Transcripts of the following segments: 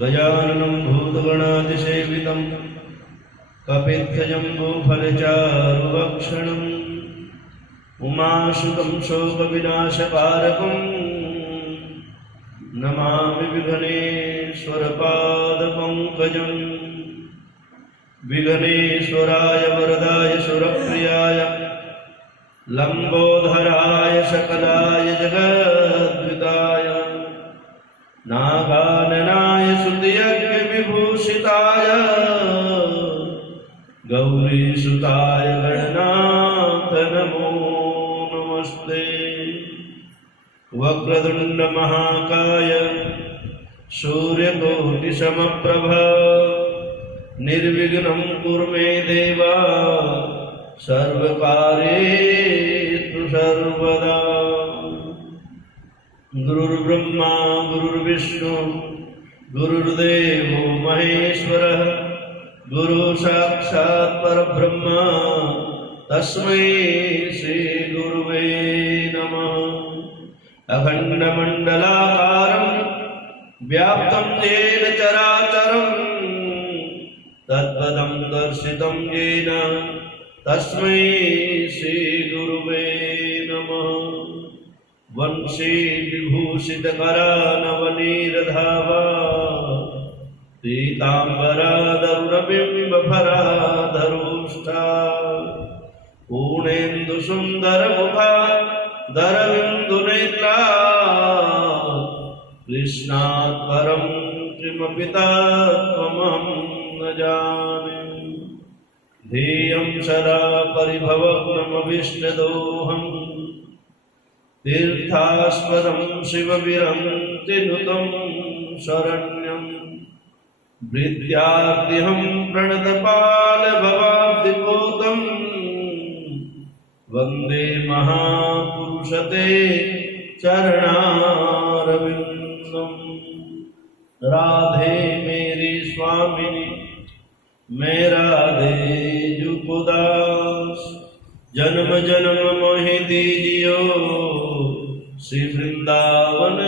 गजाननं भूतगणातिसेवितं कपित्थजम्बूफलचारुभक्षणम् उमासुतं शोकविनाशकारकं नमामि विघ्नेश्वरपादपङ्कजं। विघ्नेश्वराय वरदाय सुरप्रियाय लम्बोदराय सकलाय जगद्विताय नागाननाय स्तुतियज्ञविभूषिताय गौरीसुताय गणनाथ नमो नमस्ते। वक्रतुण्ड महाकाय सूर्यकोटिसमप्रभ निर्विघ्नं कुरु मे देव सर्वकार्येषु सर्वदा। गुरुर्ब्रह्मा गुरुर्विष्णु गुरुर्देवो महेश्वरः गुरु साक्षात् परब्रह्म तस्मै श्री गुरुवे नमः। अखण्डमण्डलाकारं व्याप्तं येन चराचरं तत्पदं दर्शितं येन तस्मै श्री गुरुवे नमः। वंशी विभूषितकरानवनीरधावा पीताम्बरादरुणबिम्बफराधरुष्टा पूर्णेन्दुसुन्दरमुखा दरविन्दुनेत्रा कृष्णात् परं किमपि तत्त्वमहं न जाने। ध्येयं सदा परिभवग्नमविष्टदोहम् तीर्थास्पदं शिवविरन्तिनुतं शरण्यं भृत्याद्यहं प्रणतपालभवाब्धिपूतं वन्दे महापुरुषते चरणारविन्दम्। राधे मेरी स्वामिनी मैं राधे जुगुदास जन्म जन्म मोहि दीजियो श्री वृंदावन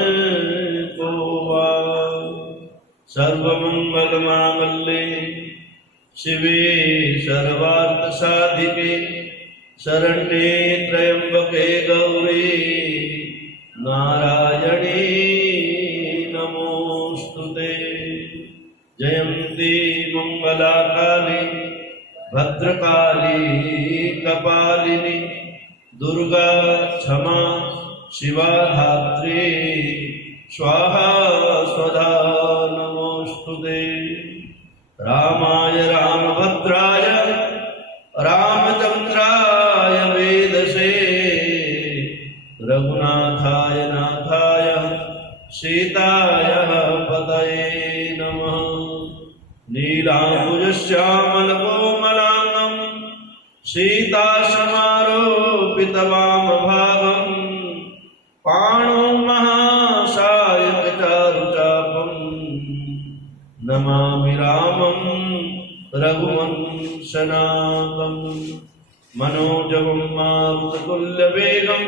को वास। सर्वमंगल मांगल्ये शिवे सर्वार्थ साधिके शरण्ये त्र्यंबके गौरी नारायणी नमोस्तुते। जयंती मंगला काली भद्रकाली कपालिनी दुर्गा क्षमा शिवा धात्री स्वाहा स्वधा नमोस्तुते। रामाय रामभद्राय रामचंद्राय वेदसे रघुनाथाय नाथाय सीताय पतये नमः। नीलाम्बुजश्यामलकोमलाङ्गं सीतासमारोपितवामभागं पाणौ महासायकचारुचापं नमामि रामं रघुवंशनाथं। मनोजवं मारुततुल्यवेगं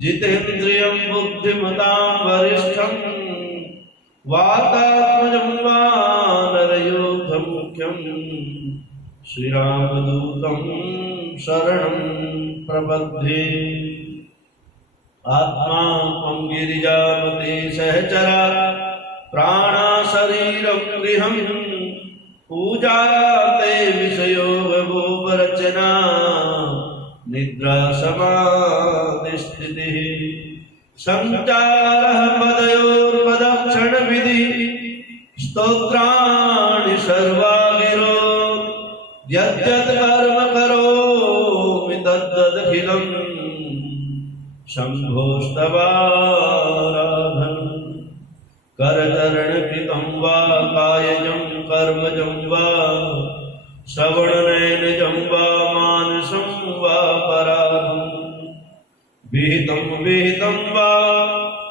जितेन्द्रियं बुद्धिमतां वरिष्ठं वातात्मजं वानरयूथमुख्यं श्रीरामदूतं शरणं प्रपद्ये। आत्मा त्वं गिरिजापते सहचरा प्राणा शरीरं गृहं पूजा ते विषयोगभूपरचना निद्रा समाधिस्थितिः संचारः पदयोर्पदक्षणविधिः स्तोत्राणि सर्वा गिरो यद्यत् कर्म करोमि तद्दखिलं शम्भोस्तवाराधनं। करचरणकृतं वा कायजं कर्मजं वा श्रवणनयनजं वा मानसं वा पराधं विहितं वा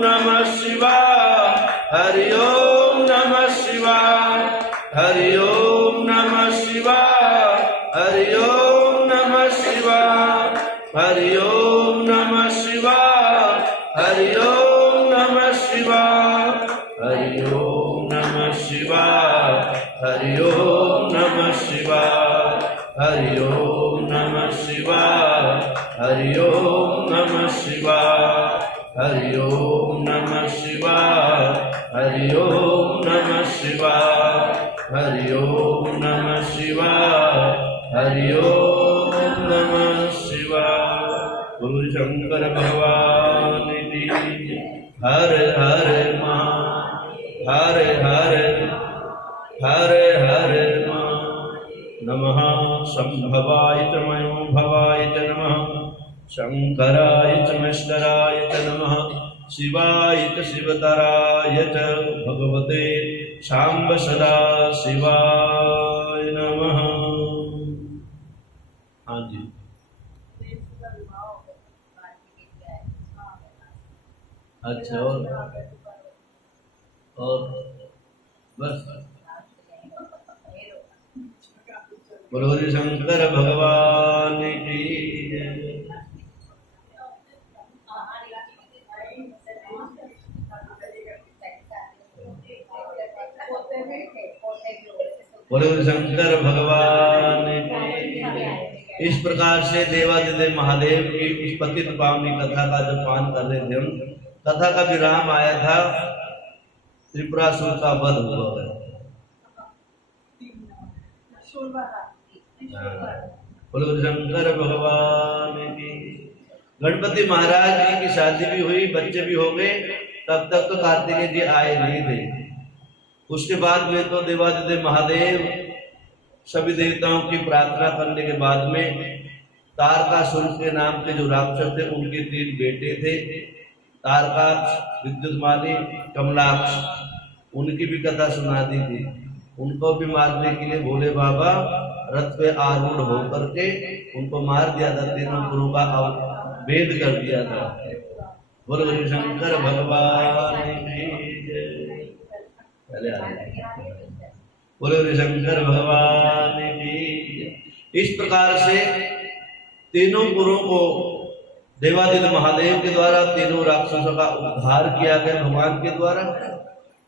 नमः शिवाय, हरि ओम नमः शिवाय, हरि ओम नमः शिवाय, हरि ओम नमः शिवाय, हरि ओम नमः शिवाय, हरि ओम नमः शिवाय, हरि ओम नमः शिवाय, हरि ओम नमः शिवाय, हरि ओम नमः शिवाय, हरि ओम नमः शिवाय, हरि ओम नमः शिवाय, हरि ओम नमः शिवाय, हरि ओम नमः शिवाय, हरि ओम नमः शिवाय। गुरु शंकर भगवान की हर हर महादेव, हर हर हर हर नमः। संभवाय च मयो भवाय च नमः, शंकराय च मश्कराय च नमः, शिवाय च शिवतराय च भगवते शाम्ब सदा शिवाय नमः। हाँ जी, अच्छा और बस बोलो हरि शंकर भगवान की जय। बोलो हरि शंकर भगवान की जय। इस प्रकार से देवादिदेव महादेव की इस पतित पावनी कथा का जब पान कर रहे थे हम, कथा का विराम आया था, त्रिपुरासुर का वध हुआ है। बोलो शंकर भगवान की। गणपति महाराज जी की शादी भी हुई, बच्चे भी हो गए, तब तक तो कार्तिकेय जी आए नहीं थे। उसके बाद में तो देवादिदेव महादेव सभी देवताओं की प्रार्थना करने के बाद में तारकासुर के नाम के जो राक्षस थे उनके 3 बेटे थे, तारकाक्ष, विद्युतमाली, कमलाक्ष, उनकी भी कथा सुना दी थी। उनको भी मारने के लिए भोले बाबा रथ पे आरूढ़ होकर के उनको मार दिया था, 3 गुरु का भेद कर दिया था। बोलो शंकर भगवान की जय। पहले बोलो शंकर भगवान की। इस प्रकार से तीनों गुरुओं को देवादिदेव महादेव के द्वारा तीनों राक्षसों का उद्धार किया गया भगवान के द्वारा।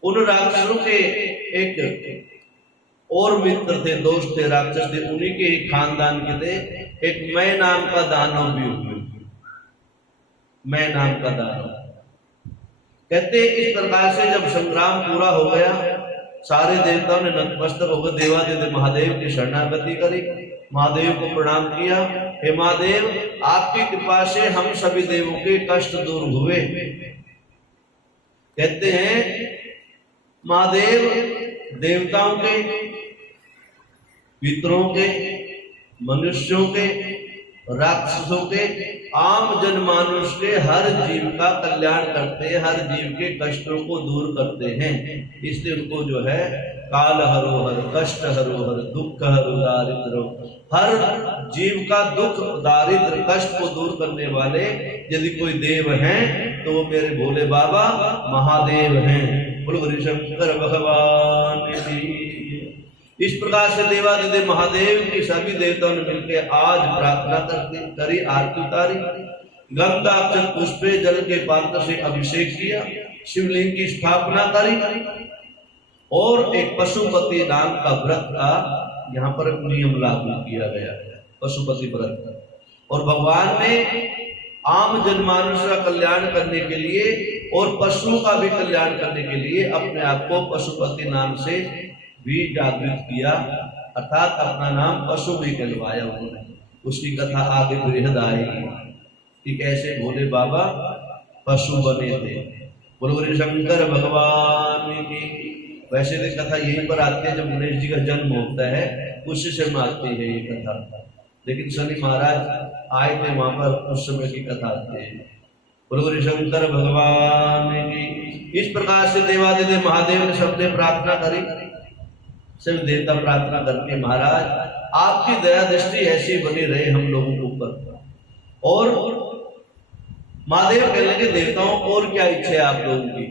उन राक्षसों के एक और मित्र थे, दोस्त थे, राक्षस थे, उन्हीं के ही खानदान के थे। एक मैं नाम का दानव भी हुए, मैं नाम का दानव। कहते इस प्रकार से जब संग्राम पूरा हो गया, सारे देवताओं ने नतमस्तक होकर देवादिदेव महादेव की शरणागति करी, महादेव को प्रणाम किया। हे महादेव, आपकी कृपा से हम सभी देवों के कष्ट दूर हुए। कहते हैं महादेव देवताओं के, पितरों के, मनुष्यों के, राक्षसों के, आम जनमानुष के हर जीव का कल्याण करते हैं, हर जीव के कष्टों को दूर करते हैं। इसलिए उनको जो है काल हरो हर, कष्ट हरो हर, दुख हरो दारिद्र, हर जीव का दुख, दारिद्र, कष्ट को दूर करने वाले यदि कोई देव हैं तो वो मेरे भोले बाबा महादेव हैं। बोलो हरि शंकर भगवान की। इस प्रकार से देवादिदेव महादेव की सभी देवताओं ने मिलकर आज प्रार्थना करी, आरती उतारी, गंगा अक्षत पुष्पे जल के पात्र से अभिषेक किया, शिवलिंग की स्थापना करी और एक पशुपति नाम का व्रत का यहाँ पर नियम लागू किया गया, पशुपति व्रत। और भगवान ने आम जनमानुष का कल्याण करने के लिए और पशुओं का भी कल्याण करने के लिए अपने आप को पशुपति नाम से भी जागृत किया, अर्थात अपना नाम पशु भी कहलवाया उन्होंने। उसकी कथा आगे बृहद आएगी कि कैसे भोले बाबा पशु बने थे। बोलो हरि शंकर भगवान की। वैसे तो कथा यहीं पर आती है जब गणेश जी का जन्म होता है, उसी से आती है ये कथा, लेकिन शनि महाराज आए थे वहां पर, उस समय की कथा आती है। बोलो हरि शंकर भगवान की। इस प्रकार से देवादिदेव महादेव ने सबने प्रार्थना करी, सब देवता प्रार्थना करके महाराज आपकी दया दृष्टि ऐसी बनी रहे हम लोगों के ऊपर। और महादेव कहने लगे देवताओं और क्या इच्छा है आप लोगों की?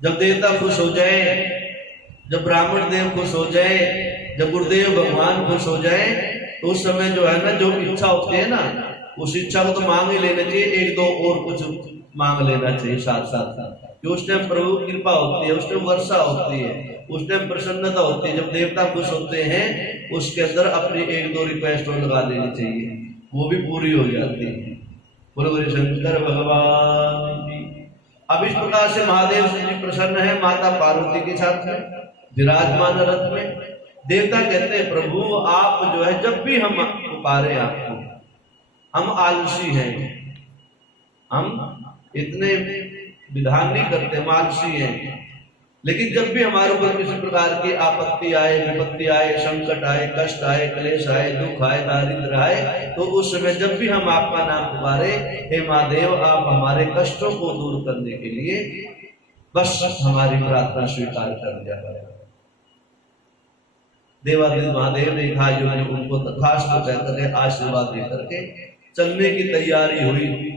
जब देवता खुश हो जाए, जब ब्राह्मण देव खुश हो जाए, जब गुरुदेव भगवान खुश हो जाए, तो उस समय जो है ना, जो इच्छा होती है ना, उस इच्छा को तो मांग ही लेना चाहिए, एक दो और कुछ मांग लेना चाहिए साथ साथ। कि उस टाइम प्रभु की कृपा होती है, उस टाइम वर्षा होती है, उस टाइम प्रसन्नता होती है। जब देवता खुश होते हैं उसके अंदर अपनी एक दो रिक्वेस्ट और लगा देनी चाहिए, वो भी पूरी हो जाती है। बोलो शंकर भगवान की। अब इस प्रकार से महादेव जी प्रसन्न है माता पार्वती के साथ में विराजमान रथ में। देवता कहते हैं प्रभु आप जो है, जब भी हम पुकारे आपको, हम आलसी हैं, हम इतने विधान नहीं करते, हम आलसी हैं, लेकिन जब भी हमारे ऊपर किसी प्रकार की आपत्ति आए, विपत्ति आए, संकट आए, कष्ट आए, क्लेश आए, दुख आए, दारिद्र आए, तो उस समय जब भी हम आपका नाम पुकारे, हे महादेव आप हमारे कष्टों को दूर करने के लिए बस हमारी प्रार्थना स्वीकार कर लिया करें। देवादिदेव महादेव ने कहा, जो उनको तथास्तु कहकर आशीर्वाद देकर के चलने की तैयारी हुई।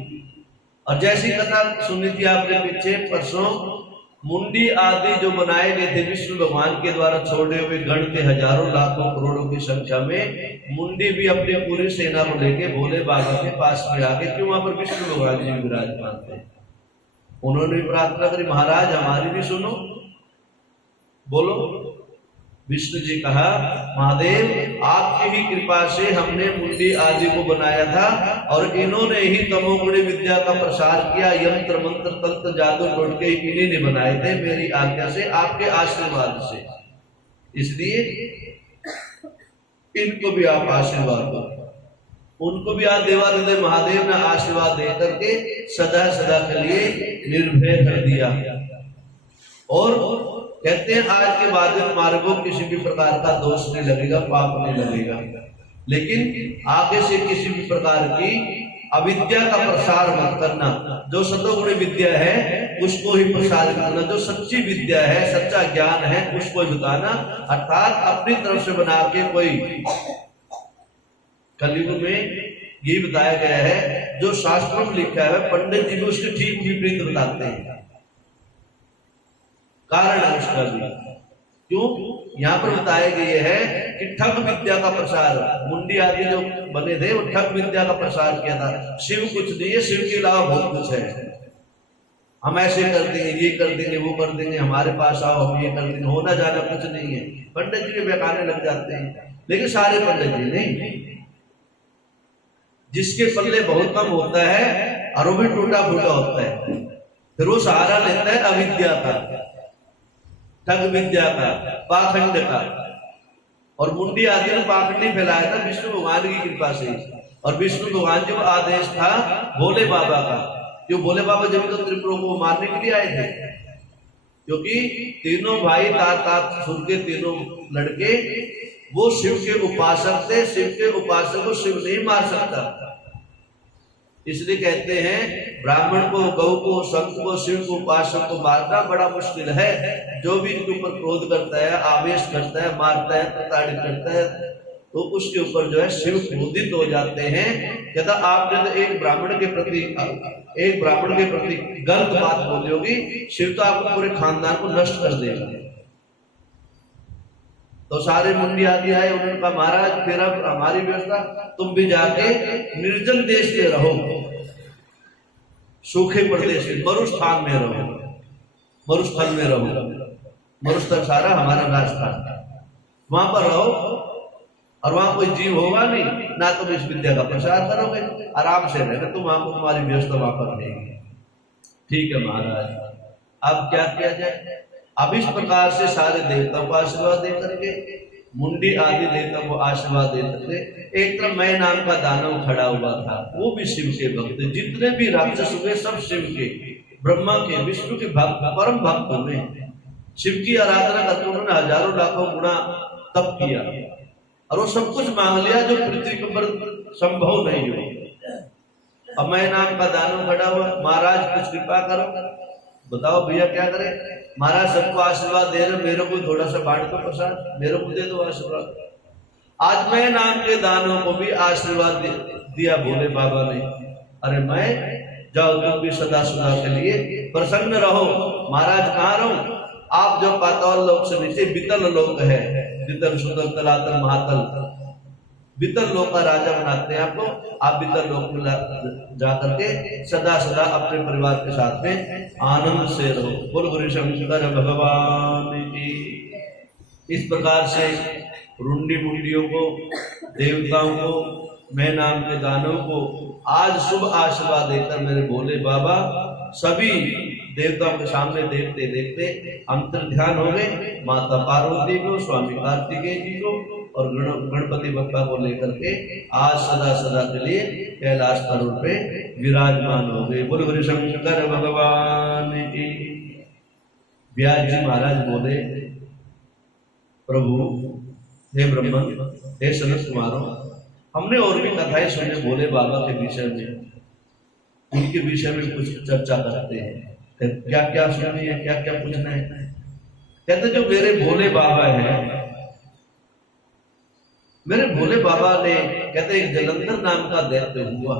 और जैसी कथा सुनी थी आपने पीछे परसों, मुंडी आदि जो बनाए गए थे विष्णु भगवान के द्वारा छोड़े हुए गण के हजारों लाखों करोड़ों की संख्या में, मुंडी भी अपनी पूरी सेना को लेके भोले बाबा के पास में आ गए। क्यों? वहां पर विष्णु भगवान जी विराजमान थे। उन्होंने प्रार्थना करी, महाराज हमारी भी सुनो। बोलो। विष्णु जी कहा, महादेव आपकी ही कृपा से हमने मुंडी आदि को बनाया था, और इन्होंने ही तमोगुणी विद्या का प्रसार किया। यंत्र मंत्र तंत्र जादू टोटके इन्हीं ने बनाए थे मेरी आज्ञा से, आपके आशीर्वाद से। इसलिए इनको भी आप आशीर्वाद दो। उनको भी आज देवादिदेव महादेव ने आशीर्वाद दे करके सदा सदा के लिए निर्भय कर दिया। और कहते हैं आज के बाद हमारे को किसी भी प्रकार का दोष नहीं लगेगा, पाप नहीं लगेगा, लेकिन आगे से किसी भी प्रकार की अविद्या का प्रसार मत करना। जो सतोगुणी विद्या है उसको ही प्रसार करना, जो सच्ची विद्या है, सच्चा ज्ञान है, उसको ही बताना। अर्थात अपनी तरफ से बना के कोई, कलयुग में ये बताया गया है, जो शास्त्रों में लिखा है पंडित जी भी उसके ठीक विपरीत बताते हैं। कारण है उसका भी। क्यों? यहाँ पर बताया गया है कि ठग विद्या का प्रसार, मुंडी आदि जो बने थे वो ठग विद्या का प्रसार किया था। शिव कुछ नहीं है, शिव के अलावा बहुत कुछ है। हम ऐसे कर देंगे, ये कर देंगे, वो कर देंगे, हमारे पास आओ हम ये कर देंगे, होना जाना कुछ नहीं है। पंडित जी भी बहकाने लग जाते हैं, लेकिन सारे पंडित जी नहीं। जिसके पल्ले बहुत कम होता है और वो भी टूटा फूटा होता है, फिर वो सहारा लेता है अविद्या का, ठग विद्या का, पाखंड का। और मुंडी आदि ने पाखंडी फैलाया था विष्णु भगवान की कृपा से। और विष्णु भगवान जो आदेश था भोले बाबा का, जो भोले बाबा जब तो त्रिपुरों को मारने के लिए आए थे, क्योंकि तीनों भाई तात सुर के तीनों लड़के वो शिव के उपासक थे। शिव के उपासक को शिव नहीं मार सकता, इसलिए कहते हैं ब्राह्मण को, गौ को, संत को, शिव को, उपासक को मारना बड़ा मुश्किल है। जो भी इनके ऊपर क्रोध करता है, आवेश करता है, मारता है, प्रताड़ित करता है, तो उसके ऊपर जो है शिव क्रोधित हो जाते हैं। कहता आपने तो एक ब्राह्मण के प्रति गलत बात बोली होगी, शिव तो आपको पूरे खानदान को नष्ट कर देगा। तो सारे मुंडी आदि आए, उन्होंने कहा महाराज फिर अब हमारी व्यवस्था, तुम भी जाके निर्जन देश में रहो, सूखे प्रदेश में, मरुस्थान में रहो, मरुस्थल में रहो। मरुस्थल सारा हमारा राजस्थान, वहां पर रहो, और वहां कोई जीव होगा नहीं, ना तुम इस विद्या का प्रसार करोगे, आराम से रहना तुम, वहां को तुम्हारी व्यवस्था वहां पर नहीं। ठीक है महाराज, अब क्या किया जाए? अब इस प्रकार से सारे देवताओं को आशीर्वाद दे करके, मुंडी आदि देवताओं को आशीर्वाद दे करके, एक तरफ मैं नाम का दानव खड़ा हुआ था, वो भी शिव के भक्त। जितने भी राक्षस हुए सब शिव के, ब्रह्मा के, विष्णु के भक्त, परम भक्त हुए। शिव की आराधना करते उन्होंने हजारों लाखों गुना तप किया, और वो सब कुछ मांग लिया जो पृथ्वी पर संभव नहीं हुआ। अब मैं नाम का दानव खड़ा हुआ, महाराज कुछ कृपा करो, बताओ भैया क्या करें? महाराज सबको आशीर्वाद दे रहे, मेरे को थोड़ा सा बांट दो प्रसाद, मेरे को दे दो आशीर्वाद। आज मैं नाम के दानों को भी आशीर्वाद दिया भोले बाबा ने। अरे मैं जाओ तुम भी सदा सदा के लिए प्रसन्न रहो। महाराज कहाँ रहूं? आप जो पाताल लोक से नीचे वितल लोक है, वितल सुतल तलातल महातल, वितल लोक का राजा बनाते हैं आपको। आप वितल लोक में जाकर के सदा सदा अपने परिवार के साथ में आनंद से रहो। बोल गुरु शंकर भगवान की। इस प्रकार से रुंडी मुंडियों को, देवताओं को, मैं नाम के दानों को आज शुभ आशीर्वाद देकर मेरे भोले बाबा सभी देवताओं के सामने देखते देखते अंतर ध्यान हो गए। माता पार्वती को, स्वामी कार्तिकेय जी को और गणपति बप्पा को लेकर के आज सदा सदा के लिए कैलाश पर्वत पे विराजमान हो गए। बोल गुरु शंकर भगवान की। व्यास जी महाराज बोले, प्रभु हे ब्रह्मन, हे सनत कुमारों, हमने और भी कथाएं सुने भोले बाबा के विषय में, उनके विषय में कुछ चर्चा करते हैं। क्या क्या सुननी है, क्या क्या पूछना है? कहते जो मेरे भोले बाबा हैं, मेरे भोले बाबा ने, कहते एक जलंधर नाम का दैत्य हुआ,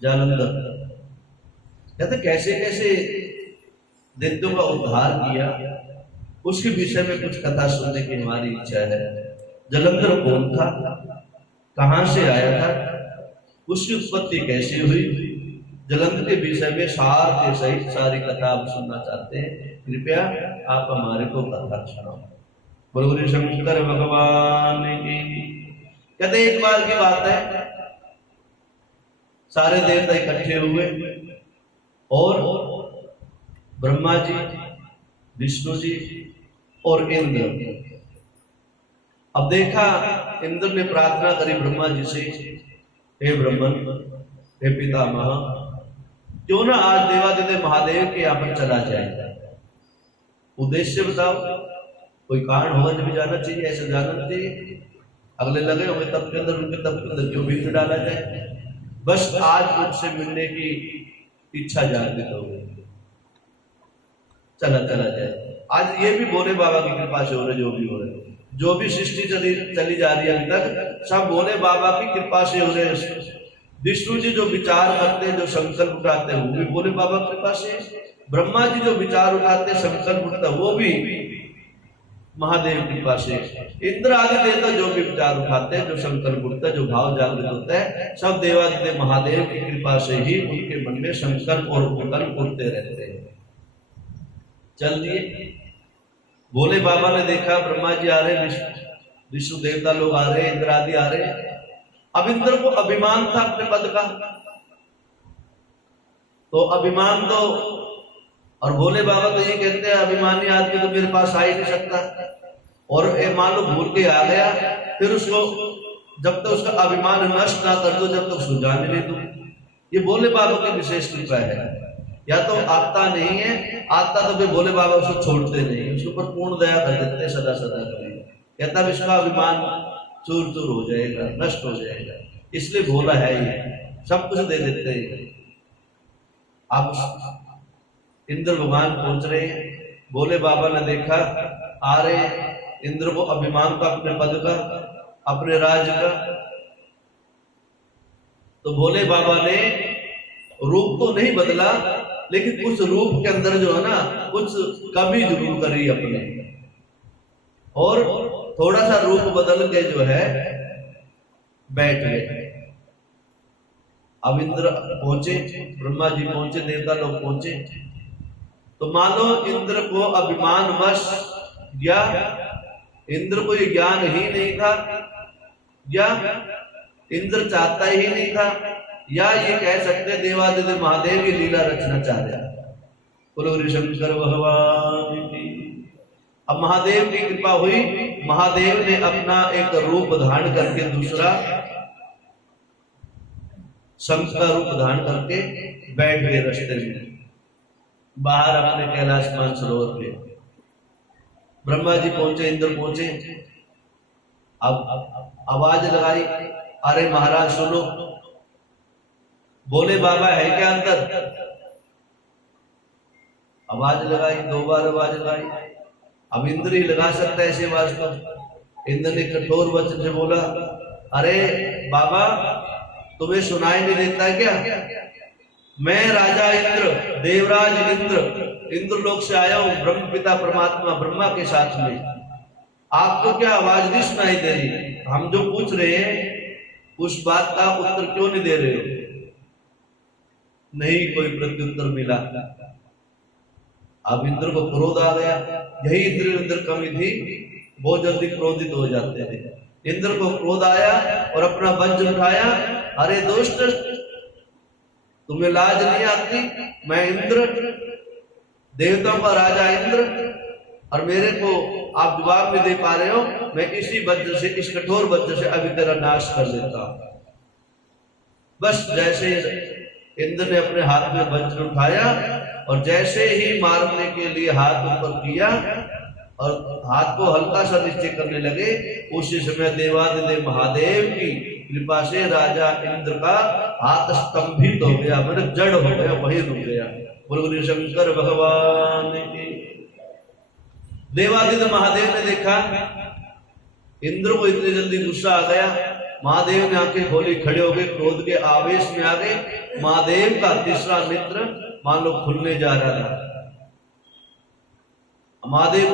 जालंधर। कहते कैसे कैसे दैत्यों का उद्धार किया, उसके विषय में कुछ कथा सुनने की हमारी इच्छा है। जलंधर कौन था, कहां से आया था, उसकी उत्पत्ति कैसे हुई, जलंधर के विषय में सार के सहित सारी कथा आप सुनना चाहते हैं, कृपया आप हमारे को कथा सुनाओ। बोलो गुरु शंकर भगवान की। कहते एक बार की बात है, सारे देवता इकट्ठे हुए और ब्रह्मा जी, विष्णु जी और इंद्र। अब देखा, इंद्र ने प्रार्थना करी ब्रह्मा जी से, हे ब्रह्मन, हे पितामह, क्यों ना आज देवादिदेव महादेव के यहाँ पर चला जाए। उद्देश्य बताओ, कोई कारण होगा जब जाना चाहिए, ऐसे जाना चाहिए। अगले लगे होंगे तब के अंदर, उनके तब के अंदर क्यों बीच डाला जाए। बस आज उनसे मिलने की इच्छा जागृत हो गई, चला जाए। आज ये भी भोले बाबा की कृपा से हो रहे, जो भी हो रहे, जो भी सृष्टि चली जा रही है अभी तक, सब भोले बाबा की कृपा से हो रहे। विष्णु जी जो विचार करते हैं, जो संकल्प उठाते हैं, वो भी भोले बाबा की कृपा से। ब्रह्मा जी जो विचार उठाते हैं, संकल्प उठाते हैं, वो भी महादेव की कृपा से। इंद्र आदि देवता जो भी विचार उठाते हैं, जो संकल्प उठता है, जो भाव जागृत होता है, सब देवादिदेव महादेव की कृपा से ही उनके मन में संकल्प और विकल्प उठते रहते हैं। चल दिए, भोले बाबा ने देखा ब्रह्मा जी आ रहे, विष्णु देवता लोग आ रहे, इंद्र आदि आ रहे। अब इंद्र को अभिमान था अपने पद का, तो अभिमान तो, और भोले बाबा तो ये कहते हैं अभिमानी आदमी तो मेरे पास आ ही नहीं सकता, और मान लो भूल के आ गया, फिर उसको जब तक उसका अभिमान नष्ट ना कर दो, जब तक उसको जाने नहीं दो। ये भोले बाबा की विशेष कृपा है। या तो आता नहीं है, आता तो फिर भोले बाबा उसको छोड़ते नहीं, उसके ऊपर पूर्ण दया कर देते सदा सदा करेंगे, या तब इसका अभिमान चूर चूर हो जाएगा, नष्ट हो जाएगा। इसलिए भोला है, ये सब कुछ दे देते हैं। अब इंद्र भगवान पहुंच रहे, भोले बाबा ने देखा आ रहे, इंद्र को अभिमान का, अपने पद का, अपने राज्य का। तो भोले बाबा ने रूप तो नहीं बदला, लेकिन कुछ रूप के अंदर जो है ना, कुछ कमी जरूर करी अपने, और थोड़ा सा रूप बदल के जो है बैठ गए। अब इंद्र पहुंचे, ब्रह्मा जी पहुंचे, देवता लोग पहुंचे, तो मानो इंद्र को अभिमान वश, या इंद्र को ये ज्ञान ही नहीं था, या इंद्र चाहता ही नहीं था, या ये कह सकते देवादिदेव महादेव की लीला रचना चाह रहे। बोलो गुरु शंकर भगवान की। अब महादेव की कृपा हुई, महादेव ने अपना एक रूप धारण करके, दूसरा शंख का रूप धारण करके बैठ गए रास्ते में, बाहर अपने कैलाश मानसरोवर पे। ब्रह्मा जी पहुंचे, इंद्र पहुंचे। अब आवाज लगाई, अरे महाराज सुनो, भोले बाबा है क्या अंदर? आवाज लगाई, 2 बार आवाज लगाई। अब इंद्र ही लगा सकता है ऐसी आवाज को। इंद्र ने कठोर वचन से बोला, अरे बाबा, तुम्हें सुनाई नहीं देता क्या? मैं राजा इंद्र, देवराज इंद्रलोक से आया हूं ब्रह्म पिता परमात्मा ब्रह्मा के साथ में। आपको क्या आवाज नहीं सुनाई दे रही? हम जो पूछ रहे हैं उस बात का उत्तर क्यों नहीं दे रहे हो? नहीं कोई प्रत्युत्तर मिला। अब इंद्र को क्रोध आ गया। यही इंद्र कमी थी, बहुत जल्दी क्रोधित हो जाते थे। इंद्र को क्रोध आया और अपना वज्र उठाया। अरे दोस्त, तुम्हें लाज नहीं आती? मैं इंद्र, देवताओं का राजा इंद्र, और मेरे को आप जवाब में दे पा रहे हो? मैं इसी वज्र से, इस कठोर वज्र से अभी तेरा नाश कर देता हूं। बस जैसे इंद्र ने अपने हाथ में वज्र उठाया और जैसे ही मारने के लिए हाथ ऊपर किया और हाथ को हल्का सा नीचे करने लगे, उसी समय देवादिदेव महादेव की कृपा से राजा इंद्र का हाथ स्तंभित हो गया, मतलब जड़ हो गया, वही रुक गया। बोलो शंकर भगवान की। देवादिदेव महादेव ने देखा इंद्र को इतनी जल्दी गुस्सा आ गया। महादेव ने आंखें खोली, खड़े हो गए, क्रोध के आवेश में आ गए। महादेव का तीसरा नेत्र मान लो खुलने जा रहा था। महादेव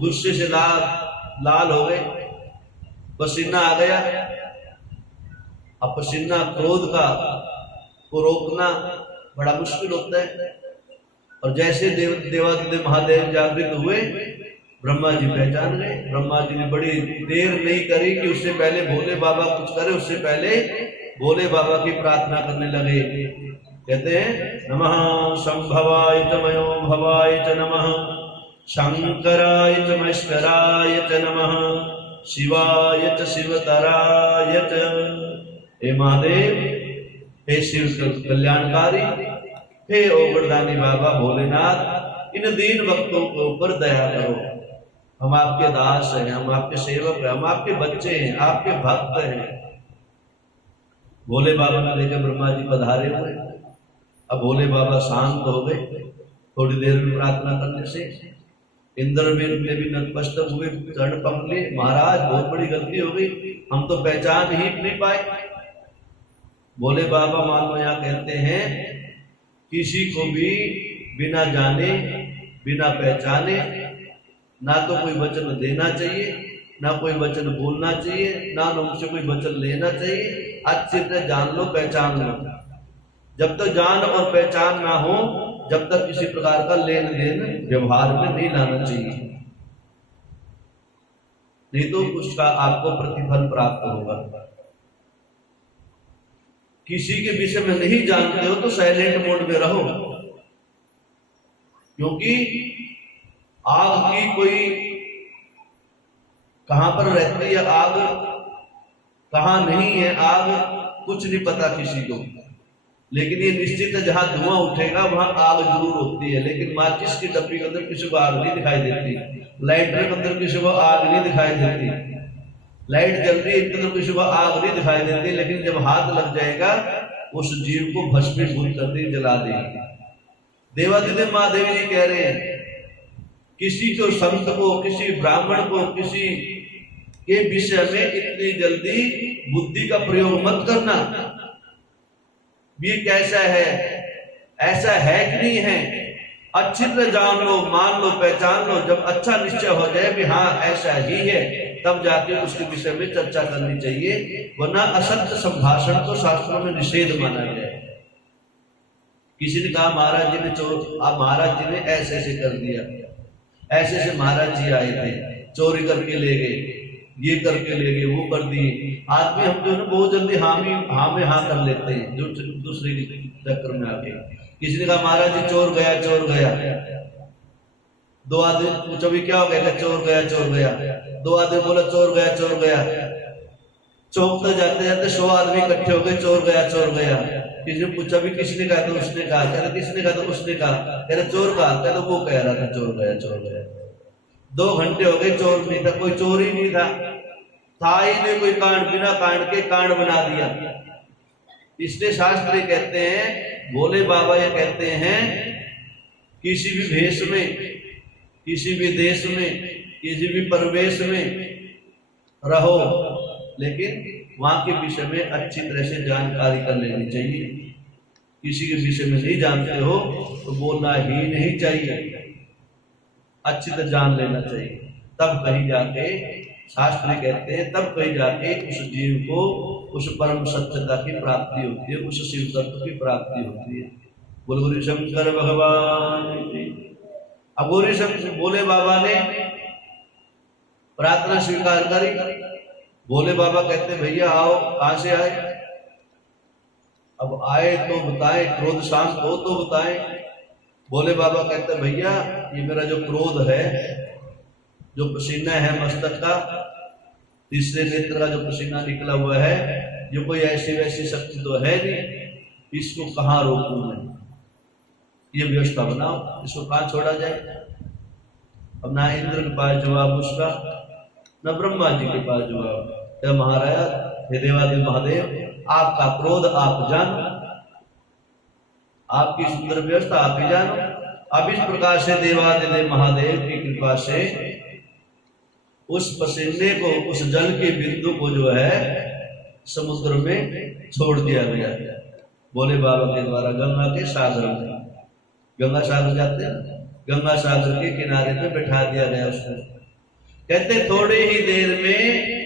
गुस्से से लाल हो गए, पसीना आ गया। अब पसीना क्रोध का को रोकना बड़ा मुश्किल होता है। और जैसे देवादिदेव महादेव जागृत हुए, ब्रह्मा जी पहचान गए। ब्रह्मा जी ने बड़ी देर नहीं करी कि उससे पहले भोले बाबा कुछ करे, उससे पहले भोले बाबा की प्रार्थना करने लगे। कहते हैं नमः संभवाय च मयो भवाय च नमः, शंकराय च महेश्वराय च नमः, शिवाय च शिवतराय च। हे महादेव, हे शिव कल्याणकारी, हे ओगरदानी बाबा भोलेनाथ, इन दीन भक्तों के ऊपर दया करो। हम आपके दास हैं, हम आपके सेवक हैं, हम आपके बच्चे हैं, आपके भक्त हैं। भोले बाबा ने देखा ब्रह्मा जी पधारे हुए। अब भोले बाबा शांत हो गए। थोड़ी देर में प्रार्थना करने से इंद्र में भी नतमस्तक हुए, चरण पकड़े। महाराज बहुत बड़ी गलती हो गई, हम तो पहचान ही नहीं पाए। भोले बाबा मान लो यहाँ कहते हैं किसी को भी बिना जाने बिना पहचाने ना तो कोई वचन देना चाहिए, ना कोई वचन बोलना चाहिए, ना उनसे कोई वचन लेना चाहिए। अच्छे से जान लो, पहचान लो। जब तक जान और पहचान ना हो, जब तक किसी प्रकार का लेन देन व्यवहार में नहीं लाना चाहिए, नहीं तो उसका आपको प्रतिफल प्राप्त होगा। किसी के विषय में नहीं जानते हो तो साइलेंट मोड में रहो, क्योंकि आग की कोई कहां पर रहती है, आग कहां नहीं है, आग कुछ नहीं पता किसी को। लेकिन ये निश्चित है जहां धुआं उठेगा वहां आग जरूर होती है। लेकिन माचिस की डब्बी के अंदर किसी को आग नहीं दिखाई देती, लाइटर के अंदर किसी को आग नहीं दिखाई देती, लाइट जल रही है अंदर किसी को आग नहीं दिखाई देती। लेकिन जब हाथ लग जाएगा उस जीव को भस्मीभूत कर देगी, जला देगी। देवादिदेव महादेव जी कह रहे हैं किसी को, संत को, किसी ब्राह्मण को, किसी के विषय में इतनी जल्दी बुद्धि का प्रयोग मत करना। ये कैसा है, ऐसा है कि नहीं है, अच्छी तरह जान लो, मान लो, पहचान लो। जब अच्छा निश्चय हो जाए कि हाँ ऐसा ही है, तब जाके उसके विषय में चर्चा करनी चाहिए, वरना असत्य संभाषण को शास्त्रों में निषेध माना गया है। किसी ने कहा महाराज जी ने महाराज जी ने ऐसे ऐसे कर दिया, ऐसे ऐसे महाराज जी आए थे, चोरी करके ले गए, ये करके ले गए, वो कर दिए। आदमी हम जो है बहुत जल्दी हाँ में हाँ कर लेते हैं, जो दूसरे के चक्कर में आके। किसी ने कहा महाराज जी चोर गया, चोर गया। दो आदमी पूछा भी क्या हो गया, चोर गया, चोर गया। दो आदमी बोला चोर गया, चोर गया। चौक जाते जाते 100 आदमी इकट्ठे हो गए, चोर गया, चोर गया। किसी ने पूछा भी, किसने कहा तो उसने कहा, कह रहे किसने कहा तो उसने कहा, कह रहे चोर कहा, कह रहे वो कह रहा था चोर गया, चोर गया। 2 घंटे हो गए, चोर नहीं था, कोई चोर ही नहीं था ही नहीं, कोई कांड बिना कांड के कांड बना दिया। इसलिए शास्त्र कहते हैं, भोले बाबा ये कहते हैं किसी भी भेष में, किसी भी देश में, किसी भी परिवेश में रहो, लेकिन वहां के विषय में अच्छी तरह से जानकारी कर लेनी चाहिए। किसी के विषय में नहीं जानते हो तो बोलना ही नहीं चाहिए, अच्छी तरह जान लेना चाहिए। तब कहीं जाके शास्त्र कहते हैं, तब कहीं जाके उस जीव को उस परम सत्यता की प्राप्ति होती है, उस शिव तत्व की प्राप्ति होती है। बोल गौरी शंकर भगवान जी। अब गौरी शंकर भोले बाबा ने प्रार्थना स्वीकार करी। भोले बाबा कहते भैया आओ, कहां से आए? अब आए तो बताएं, क्रोध शांत हो तो बताएं। भोले बाबा कहते भैया ये मेरा जो क्रोध है, जो पसीना है मस्तक का, तीसरे नेत्र का जो पसीना निकला हुआ है, ये कोई ऐसी वैसी शक्ति तो है नहीं, इसको कहाँ रोकूं मैं? ये व्यवस्था बनाओ, इसको कहाँ छोड़ा जाए? अब ना इंद्र के पास जवाब उसका, न ब्रह्मा जी के पास जवाब। हे महाराज, हे देवादेव महादेव, आपका क्रोध आप जानो, आपकी सुंदर व्यवस्था आप ही जानो। अब इस प्रकार से देवादिदेव महादेव की कृपा से उस पसीने को, उस जल के बिंदु को जो है समुद्र में छोड़ दिया गया। भोले बाबा के द्वारा गंगा के सागर में, गंगा सागर जाते हैं, गंगा सागर के किनारे पे बैठा दिया गया उसको। कहते थोड़े ही देर में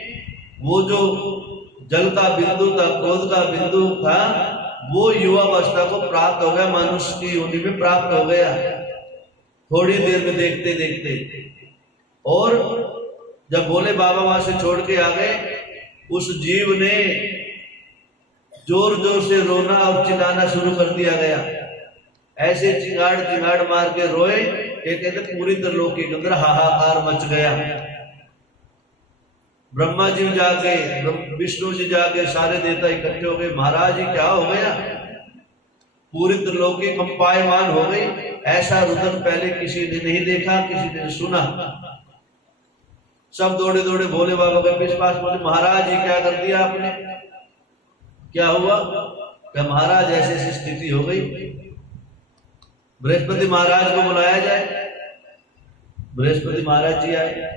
वो जो जल का बिंदु था, क्रोध का बिंदु था, वो युवावस्था को प्राप्त हो गया, मनुष्य की योनि में प्राप्त हो गया थोड़ी देर में देखते देखते। और जब भोले बाबा वहां से छोड़ के आ गए, उस जीव ने जोर जोर से रोना और चिल्लाना शुरू कर दिया गया। ऐसे चिंगाड़ चिंगाड़ मार के रोए, ये कहते पूरी त्रिलोकी के अंदर हाहाकार मच गया। ब्रह्मा जी जाके, विष्णु जी जाके, सारे देवता इकट्ठे हो गए। महाराज जी क्या हो गया? पूरी त्रिलोकी कंपायमान हो गई। ऐसा रुदन पहले किसी ने नहीं देखा, किसी ने सुना। सब दौड़े दौड़े भोले बाबा के पास बोले महाराज ये क्या कर दिया आपने? क्या हुआ? क्या महाराज ऐसी ऐसी स्थिति हो गई। बृहस्पति महाराज को बुलाया जाए। बृहस्पति महाराज जी आए,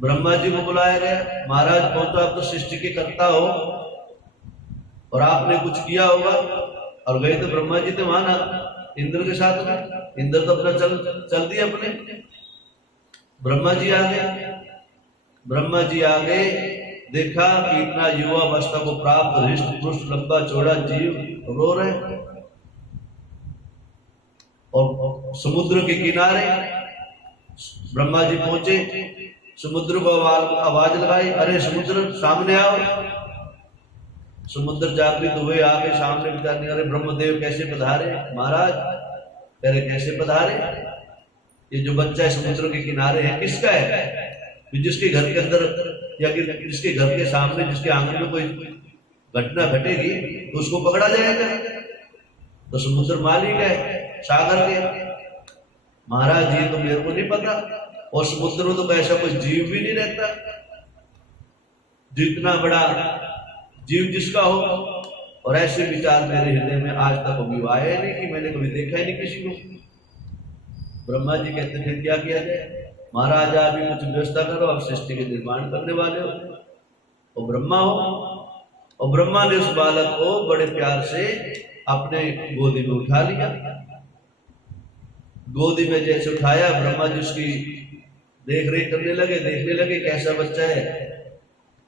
ब्रह्मा जी को बुलाया गया। महाराज पहुंचा, आप तो सृष्टि के कर्ता हो और आपने कुछ किया होगा। और गए तो ब्रह्मा जी थे वहां ना, इंद्र के साथ में। इंद्र तो अपना चल दिए अपने। ब्रह्मा जी आ गए। ब्रह्मा जी आ गए, देखा कि इतना युवा अवस्था को प्राप्त हृष्ट पुष्ट लंबा चौड़ा जीव रो रहे। और समुद्र के किनारे ब्रह्मा जी पहुंचे, समुद्र को आवाज लगाई, अरे समुद्र सामने आओ। समुद्र जागृत हुए, आगे सामने विचारने, अरे ब्रह्मदेव कैसे पधारे? महाराज अरे कैसे पधारे? ये जो बच्चा है समुद्र के किनारे है, किसका है? जिसके घर के अंदर या जिसके घर के सामने, जिसके आंगन में कोई घटना घटेगी तो उसको पकड़ा जाएगा। तो समुद्र मालिक है सागर के। महाराज ये तो मेरे को नहीं पता। और समुद्र में तो ऐसा कोई जीव भी नहीं रहता, जितना बड़ा जीव जिसका हो। और ऐसे विचार मेरे हृदय में आज तक कभी आया नहीं कि मैंने कभी देखा ही नहीं किसी को। ब्रह्मा जी कहते थे क्या किया जाए? महाराज आप भी कुछ व्यवस्था करो, आप सृष्टि के निर्माण करने वाले हो। और ब्रह्मा हो, और ब्रह्मा ने उस बालक को बड़े प्यार से अपने गोदी में उठा लिया। गोदी में जैसे उठाया, ब्रह्मा जी उसकी देख रेख करने लगे, देखने लगे कैसा बच्चा है।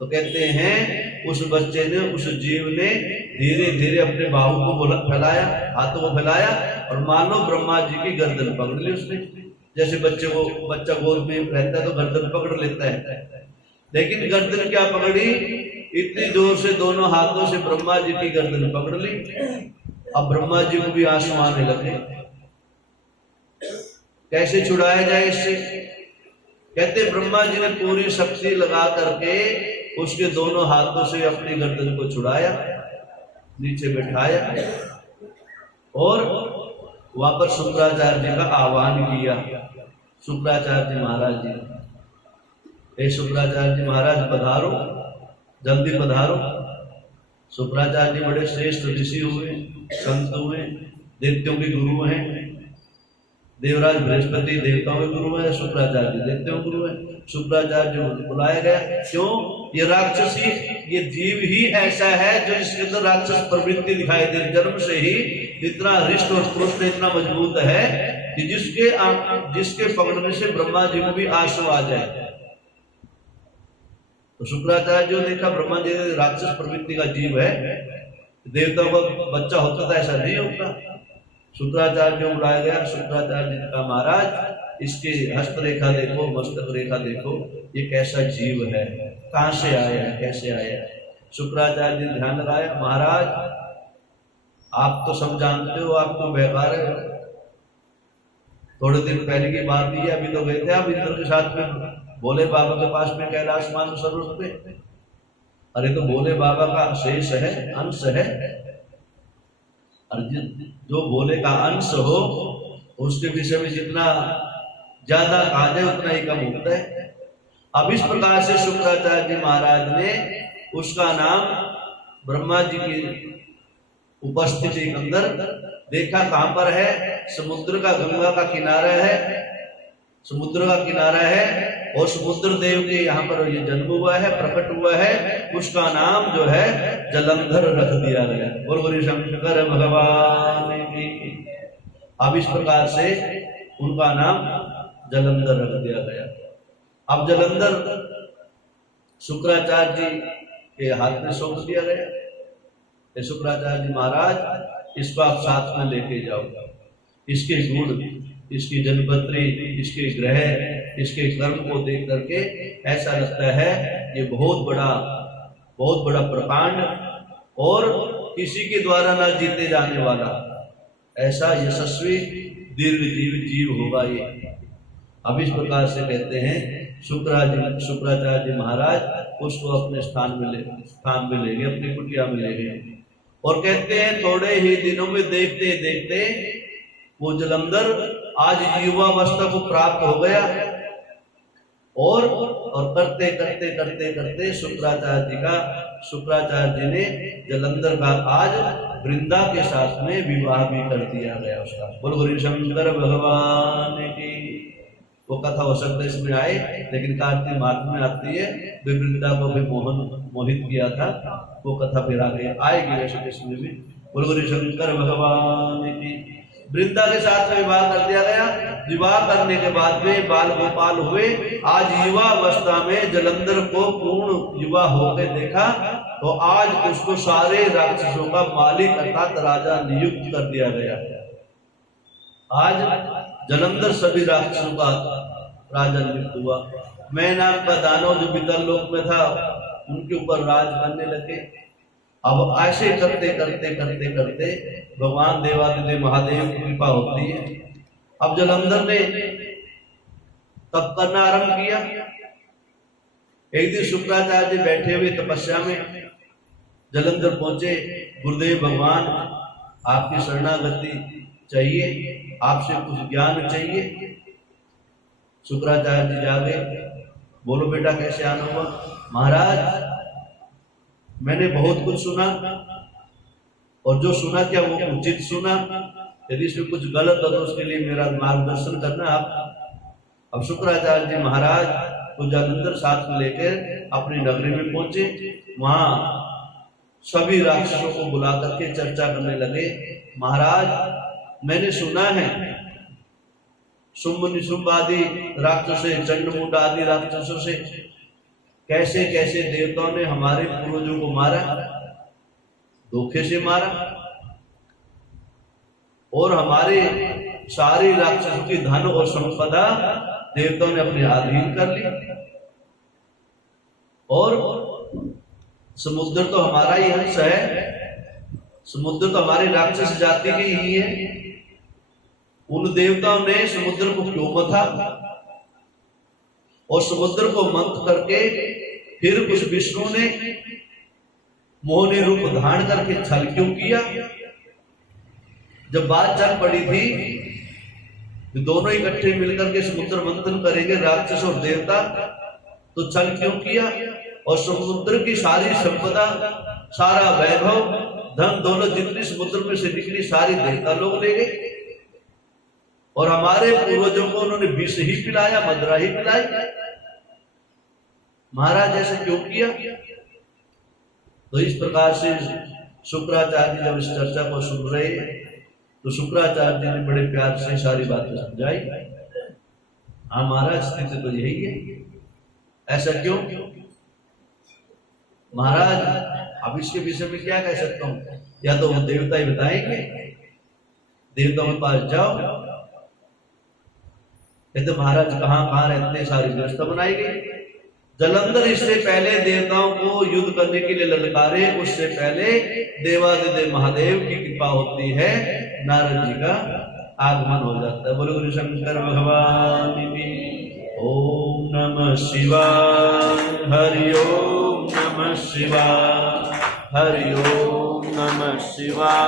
तो कहते हैं उस बच्चे ने, उस जीव ने धीरे धीरे अपने बाहु को फैलाया, हाथों को फैलाया, और मानो ब्रह्मा जी की गर्दन पकड़ ली उसने। जैसे बच्चा गोद में रहता है तो गर्दन पकड़ लेता है, लेकिन गर्दन क्या पकड़ी? इतनी जोर से दोनों हाथों से ब्रह्मा जी की गर्दन पकड़ ली। अब ब्रह्मा जी को भी आंसू आने लगे। कैसे छुड़ाया जाए इससे? कहते ब्रह्मा जी ने पूरी शक्ति लगा करके उसके दोनों हाथों से अपनी गर्दन को छुड़ाया, नीचे बैठाया, और वहां पर शुक्राचार्य जी का आह्वान किया। शुक्राचार्य जी महाराज जी, हे शुक्राचार्य जी महाराज पधारो, जल्दी पधारो। शुक्राचार्य जी बड़े श्रेष्ठ ऋषि हुए, संत हुए, देवताओं के गुरु हैं। देवराज बृहस्पति देवताओं के गुरु है, शुक्राचार्य जी देवताओं के गुरु है। शुक्राचार्य जी बुलाया गया। क्यों? ये राक्षसी, ये जीव ही ऐसा है जो इसके अंदर राक्षस प्रवृत्ति दिखाई दे, जन्म से ही इतना रिष्ट और पुष्ट इतना मजबूत है कि जिसके पकड़ने से ब्रह्मा जी को भी आंसू आ जाए। तो शुक्राचार्य जो देखा ब्रह्मा जी ने राक्षस प्रवृत्ति का जीव है, देवताओं का बच्चा होता था ऐसा नहीं होता। शुक्राचार्य जो बुलाया गया, शुक्राचार्य जी का महाराज इसकी हस्तरेखा देखो, मस्तक रेखा देखो, ये कैसा जीव है, कहां से आया है, कैसे आया है। शुक्राचार्य जी ध्यान लगाया, महाराज आप तो सब जानते हो, आप तो बेकार है। थोड़े दिन पहले की बात ही है, अभी तो गए थे आप इंद्र के साथ में भोले बाबा के पास में कैलाश मान सरोवर पे। अरे तो भोले बाबा का शेष है, अंश है, जो भोले का अंश हो उसके विषय में जितना ज्यादा कहा जाए उतना ही कम होता है। अब इस प्रकार से शुक्राचार्य जी महाराज ने उसका नाम ब्रह्मा जी की उपस्थिति के अंदर देखा, कहां पर है, समुद्र का, गंगा का किनारा है, समुद्र का किनारा है और समुद्र देव के यहाँ पर ये जन्म हुआ है, प्रकट हुआ है। उसका नाम जो है जलंधर रख दिया गया। बोल बोल शंकर भगवान की। अब इस प्रकार से उनका नाम जलंधर रख दिया गया। अब जलंधर शुक्राचार्य जी के हाथ में सौंप दिया गया। शुक्राचार्य जी महाराज इसको आप साथ में लेके जाओ, इसके गुण, इसकी जन्मपत्री, इसके ग्रह, इसके कर्म को देख करके ऐसा लगता है ये बहुत बड़ा प्रकांड और किसी के द्वारा ना जीते जाने वाला ऐसा यशस्वी दीर्घजीवी जीव होगा ये। अब इस प्रकार से कहते हैं शुक्राचार्य जी महाराज उसको अपने स्थान में ले गए, अपनी कुटिया में ले गए और कहते हैं थोड़े ही दिनों में देखते देखते वो जलंधर आज युवावस्था को प्राप्त हो गया और करते करते करते करते शुक्राचार्य जी ने जलंधर का आज वृंदा के साथ में विवाह भी कर दिया गया उसका। बोल गुरु शंकर भगवान की। वो कथा हो सकता है इसमें आए, लेकिन कार्तिक मास में आती है, वृंदा को भी मोहित किया था, वो कथा फिर आगे आएगी वैसे इसमें भी। बोल गुरु शंकर भगवान की। वृंदा के साथ में विवाह कर दिया गया। विवाह करने के बाद में बाल गोपाल हुए। आज युवा अवस्था में जलंधर को पूर्ण युवा होकर देखा तो आज उसको सारे राक्षसों का मालिक अर्थात राजा नियुक्त कर दिया गया। आज जलंधर सभी राक्षसों का राजा नियुक्त हुआ। मैं नाम का दानव जो पितर लोक में था उनके ऊपर राज करने लगे। अब ऐसे करते करते करते करते भगवान देवादिदेव महादेव की कृपा होती है। अब जलंधर ने तप करना आरंभ किया। एक दिन शुक्राचार्य जी बैठे हुए तपस्या में जलंधर पहुंचे। गुरुदेव भगवान आपकी शरणागति चाहिए, आपसे कुछ ज्ञान चाहिए। शुक्राचार्य जी जागे, बोलो बेटा कैसे आना हुआ? महाराज मैंने बहुत कुछ सुना और जो सुना क्या वो उचित सुना, यदि इसमें कुछ गलत हो तो उसके लिए मेरा मार्गदर्शन करना आप। अब शुक्राचार्य जी महाराज को जलंधर साथ में लेकर अपनी नगरी में पहुंचे। वहां सभी राक्षसों को बुला करके चर्चा करने लगे। महाराज मैंने सुना है शुंभ निशुंभ आदि राक्षसों से, चंडमुंड आदि राक्षसों से कैसे कैसे देवताओं ने हमारे पूर्वजों को मारा, धोखे से मारा और हमारे सारे राक्षसों की धन और संपदा देवताओं ने अपने अधीन कर ली और समुद्र तो हमारा ही अंश है, समुद्र तो हमारी राक्षस जाति की ही है। उन देवताओं ने समुद्र को क्यों मथा और समुद्र को मंथ करके फिर उस विष्णु ने मोहनी रूप धारण करके छल क्यों किया? जब बात चल पड़ी थी दोनों इकट्ठे मिलकर के समुद्र मंथन करेंगे राक्षस और देवता, तो छल क्यों किया? और समुद्र की सारी संपदा, सारा वैभव, धन दौलत जितनी समुद्र में से निकली सारी देवता लोग ले गए और हमारे पूर्वजों को उन्होंने विष ही पिलाया, मदरा ही पिलाई। महाराज ऐसे क्यों किया? तो इस प्रकार से शुक्राचार्य जब इस चर्चा को सुन रहे तो शुक्राचार्य जी ने बड़े प्यार से सारी बातें समझाई। हाँ महाराज, स्थिति तो यही है। ऐसा क्यों महाराज? अब इसके विषय में क्या कह सकता हूं, या तो वो देवता ही बताएंगे, देवताओं के पास जाओ। कहते महाराज कहां कहां रहते, सारी व्यवस्था बनाई गई। जलंधर इससे पहले देवताओं को युद्ध करने के लिए ललकारे, उससे पहले देवादिदेव महादेव की कृपा होती है, नारद जी का आगमन हो जाता है। बोलो गुरु शंकर भगवान की। ओम नमः शिवाय, हरि ओम नमः शिवाय, हरि ओम नमः शिवाय।